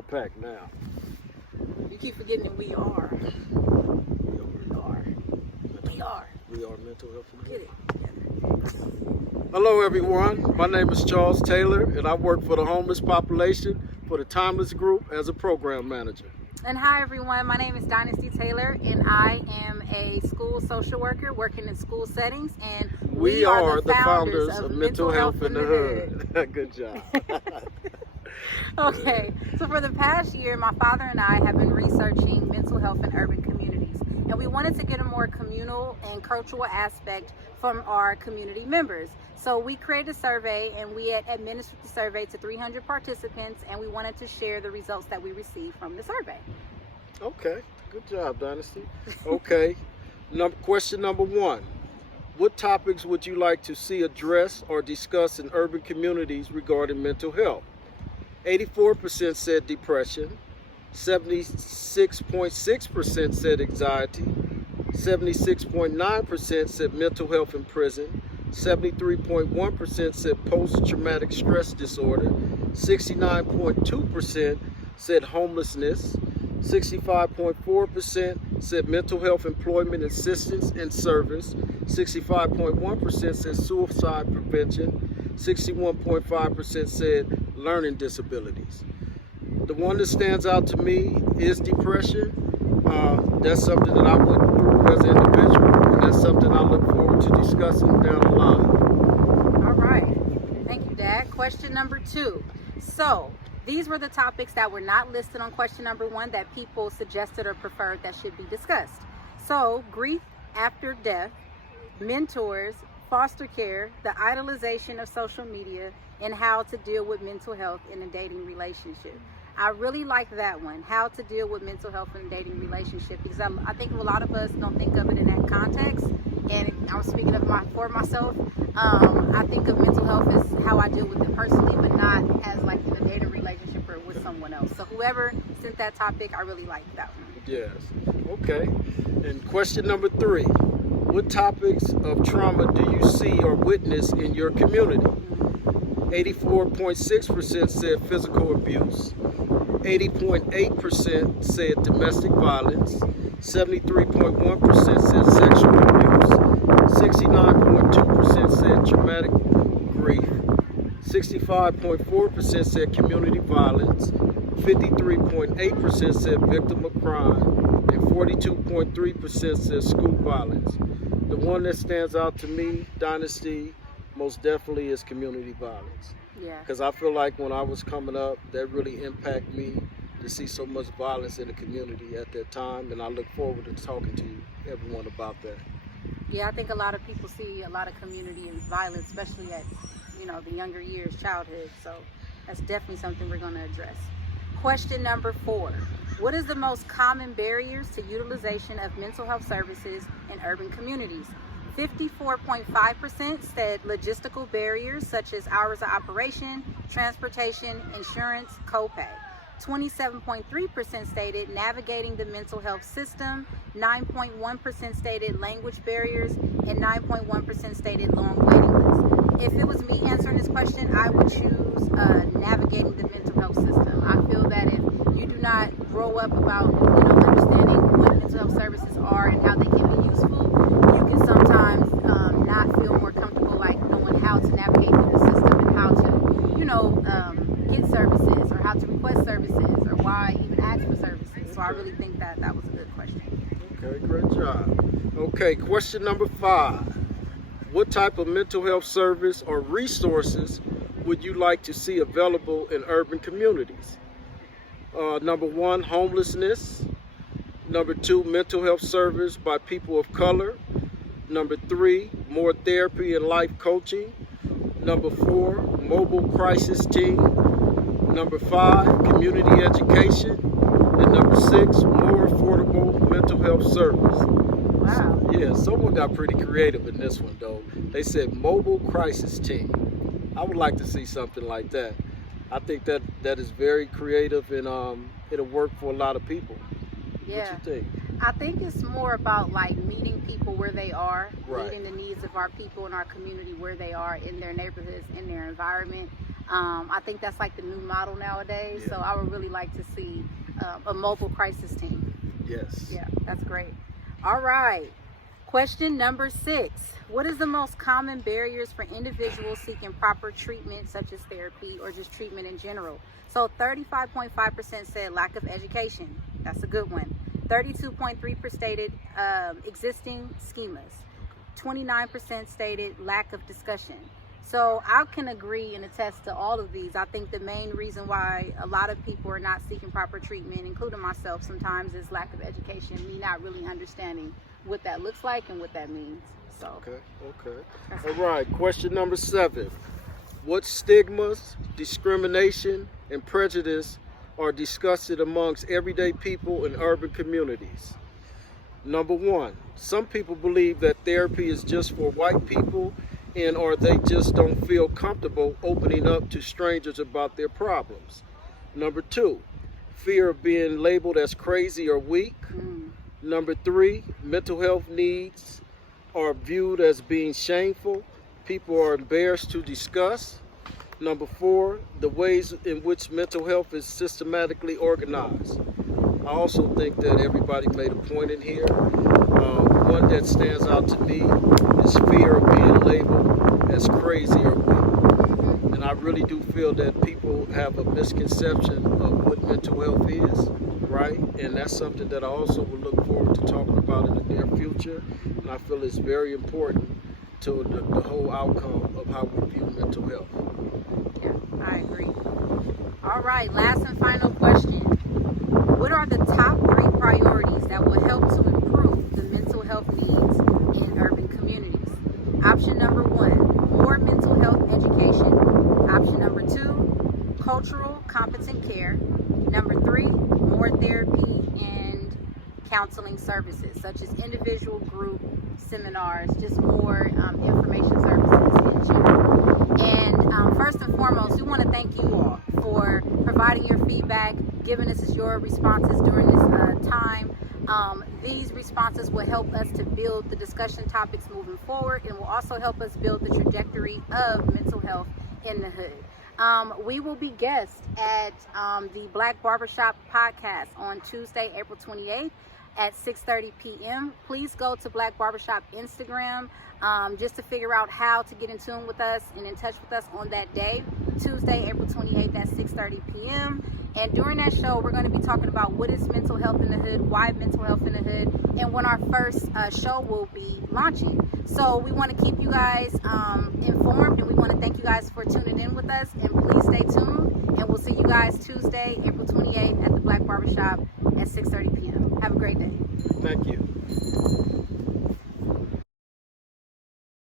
packed now. You keep forgetting that we are. We are mental health. Get it. Hello everyone, my name is Charles Taylor and I work for the homeless population for the Timeless Group as a program manager. And hi everyone, my name is Dynasty Taylor and I am a school social worker working in school settings, and we are the founders of Mental Health in the Hood. Good job. Okay, so for the past year, my father and I have been researching mental health in urban communities, and we wanted to get a more communal and cultural aspect from our community members. So we created a survey and we had administered the survey to 300 participants, and we wanted to share the results that we received from the survey. Okay, good job, Dynasty. Okay, question number 1. What topics would you like to see addressed or discussed in urban communities regarding mental health? 84% said depression, 76.6% said anxiety, 76.9% said mental health in prison, 73.1% said post-traumatic stress disorder, 69.2% said homelessness, 65.4% said mental health employment assistance and service, 65.1% said suicide prevention, 61.5% said learning disabilities. The one that stands out to me is depression. That's something that I went through as an individual, and that's something I look forward to discussing down the line. All right. Thank you, Dad. Question number 2. So, these were the topics that were not listed on question number 1 that people suggested or preferred that should be discussed. So, grief after death, mentors, foster care, the idolization of social media, and how to deal with mental health in a dating relationship. I really like that one, how to deal with mental health in a dating relationship, because I think a lot of us don't think of it in that context. And I'm speaking for myself. I think of mental health as how I deal with it personally, but not as like in a dating relationship or with someone else. So whoever sent that topic, I really like that one. Yes. Okay. And question number 3. What topics of trauma do you see or witness in your community? 84.6% said physical abuse, 80.8% said domestic violence, 73.1% said sexual abuse, 69.2% said traumatic grief, 65.4% said community violence, 53.8% said victim of crime, and 42.3% said school violence. The one that stands out to me, Dynasty, most definitely is community violence. Yeah. Because I feel like when I was coming up, that really impacted me to see so much violence in the community at that time, and I look forward to talking to everyone about that. Yeah, I think a lot of people see a lot of community and violence, especially at, the younger years, childhood. So that's definitely something we're going to address. Question number 4. What is the most common barriers to utilization of mental health services in urban communities? 54.5% said logistical barriers such as hours of operation, transportation, insurance, copay. 27.3% stated navigating the mental health system, 9.1% stated language barriers, and 9.1% stated long waiting lists. If it was me answering this question, I would choose navigating the mental health system. I feel that if you do not grow up about understanding what mental health services are and how they can be useful, you can sometimes not feel more comfortable like knowing how to navigate through the system and how to get services or how to request services or why even ask for services. So I really think that was a good question. Okay, great job. Okay, question number 5. What type of mental health service or resources would you like to see available in urban communities? Number 1, homelessness. Number 2, mental health service by people of color. Number 3, more therapy and life coaching. Number 4, mobile crisis team. Number 5, community education. And number 6, more affordable mental health service. Wow. Yeah, someone got pretty creative in this one though. They said mobile crisis team. I would like to see something like that. I think that is very creative, and it'll work for a lot of people. Yeah. What you think? I think it's more about like meeting people where they are, Right. meeting the needs of our people in our community where they are, in their neighborhoods, in their environment. I think that's like the new model nowadays. Yeah. So I would really like to see a mobile crisis team. Yes. Yeah, that's great. All right. Question number 6. What is the most common barriers for individuals seeking proper treatment, such as therapy or just treatment in general? So 35.5% said lack of education. That's a good one. 32.3% stated existing schemas. 29% stated lack of discussion. So I can agree and attest to all of these. I think the main reason why a lot of people are not seeking proper treatment, including myself sometimes, is lack of education, me not really understanding what that looks like and what that means. So Okay. All right. Question number 7. What stigmas, discrimination, and prejudice are discussed amongst everyday people in urban communities? Number 1, some people believe that therapy is just for white people, and or they just don't feel comfortable opening up to strangers about their problems. Number 2, fear of being labeled as crazy or weak. Number 3, mental health needs are viewed as being shameful. People are embarrassed to discuss. Number 4, the ways in which mental health is systematically organized. I also think that everybody made a point in here. One that stands out to me is fear of being labeled as crazy or weak. And I really do feel that people have a misconception of what mental health is, right? And that's something that I also would look forward to talking about in the near future. And I feel it's very important to the whole outcome of how we view mental health. yeah, I agree. All right, last and final question. What are the top 3 priorities that will help to improve the mental health needs in urban communities? Option number 1, more mental health education. Option number 2, cultural competent care. Number 3, more therapy and counseling services, such as individual, group, seminars, just more information services in general. And first and foremost, we want to thank you all for providing your feedback, giving us your responses during this time. These responses will help us to build the discussion topics moving forward, and will also help us build the trajectory of mental health in the hood. We will be guests at the Black Barbershop podcast on Tuesday, April 28th at 6:30 p.m. Please go to Black Barbershop Instagram just to figure out how to get in tune with us and in touch with us on that day, Tuesday, April 28th at 6:30 p.m. And during that show, we're going to be talking about what is mental health in the hood, why mental health in the hood, and when our first show will be launching. So we want to keep you guys informed, and we want to thank you guys for tuning in with us. And please stay tuned, and we'll see you guys Tuesday, April 28th at the Black Barbershop at 6:30 p.m. Have a great day. Thank you.